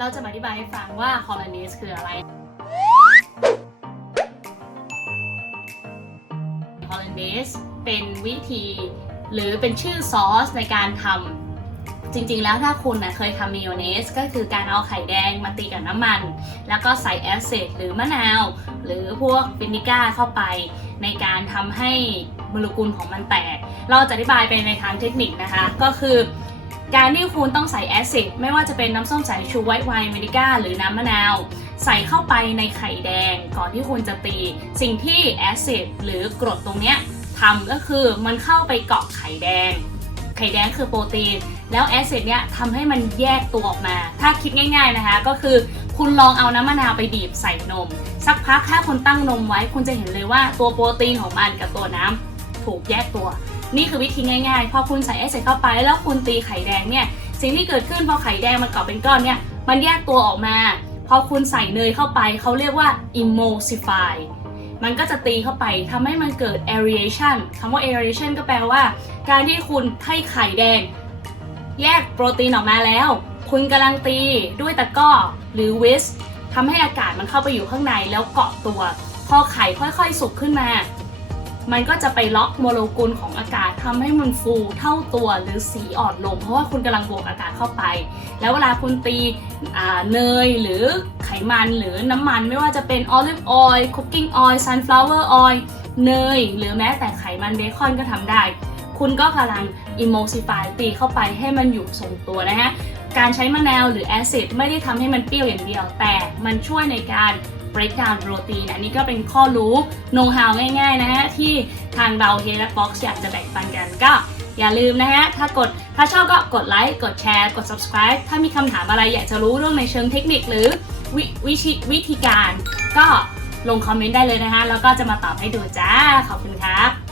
เราจะมาอธิบายให้ฟังว่า Hollandaise คืออะไร Hollandaise เป็นวิธีหรือเป็นชื่อซอสในการทำจริงๆ แล้วถ้าคุณนะเคยทำมิโยเนสก็คือการเอาไข่แดงมาตีกับน้ำมัน แล้วก็ใส่แอซิดหรือมะนาว หรือพวกวินิก้าเข้าไป ในการทำให้โมเลกุลของมันแตก เราจะอธิบายไปในทางเทคนิคนะคะ ก็คือ การที่คุณต้องใส่แอซิดไม่ว่าจะเป็นน้ำส้มสายชูไวท์ไวน์เมดิก้าหรือน้ำมะนาว ใส่เข้าไปในไข่แดงก่อนที่คุณจะตี สิ่งที่แอซิดหรือกรดตรงเนี้ยทำก็คือมันเข้าไปเกาะไข่แดง ไข่แดงคือโปรตีน แล้วแอซิดเนี้ยทำให้มันแยกตัวออกมา ถ้าคิดง่าย ๆนะคะ ก็คือคุณลองเอาน้ำมะนาวไปบีบใส่นม สักพักถ้าคุณตั้งนมไว้คุณจะเห็นเลยว่าตัวโปรตีนของมันกับตัวน้ำ ถูกแยกตัว นี่คือวิธีง่ายๆ พอคุณใส่แอซิดเข้าไป แล้วคุณตีไข่แดงเนี่ยสิ่งที่เกิดขึ้นพอไข่แดงมันเกาะเป็นก้อนเนี่ยมันแยกตัวออกมา พอคุณใส่เนยเข้าไปเขาเรียกว่า emulsify มันก็จะตีเข้าไปทำให้มันเกิด aeration คำว่า aeration ก็แปลว่า การที่คุณให้ไข่แดง แยกโปรตีนออกมาแล้ว คุณกำลังตีด้วยตะก้อหรือวิสทำให้อากาศมันเข้าไปอยู่ข้างในแล้วเกาะตัว พอไข่ค่อยๆ สุกขึ้นมา มันก็จะไปล็อกโมเลกุลของอากาศทำให้มันฟูเท่าตัวหรือสีอ่อนลง เพราะว่าคุณกำลังบวกอากาศเข้าไป แล้วเวลาคุณตีเนยหรือไขมันหรือน้ำมัน ไม่ว่าจะเป็นออลิฟออยล์คุกกิ้งออยล์ซันฟลาวเวอร์ออยล์เนย หรือแม้แต่ไขมันเบคอนก็ทำได้ คุณก็กำลัง emulsify ตีเข้าไปให้มันอยู่ทรงตัวนะฮะการใช้มะนาวหรือแอซิดไม่ได้ทำให้มันเปรี้ยวอย่างเดียว แต่มันช่วยในการ break down โปรตีนอันนี้ก็เป็นข้อรู้ know how ง่ายๆนะฮะ ที่ทางเราเฮและ Box อยากจะแบ่งปันกันก็อย่าลืมนะฮะ ถ้ากด ถ้าชอบก็กดไลค์ กดแชร์ กด subscribe ถ้ามีคำถามอะไรอยากจะรู้เรื่องในเชิงเทคนิคหรือววิธีวิธีการ ก็ลงคอมเมนต์ได้เลยนะคะแล้วก็จะมาตอบให้ดูจ้า ขอบคุณครับ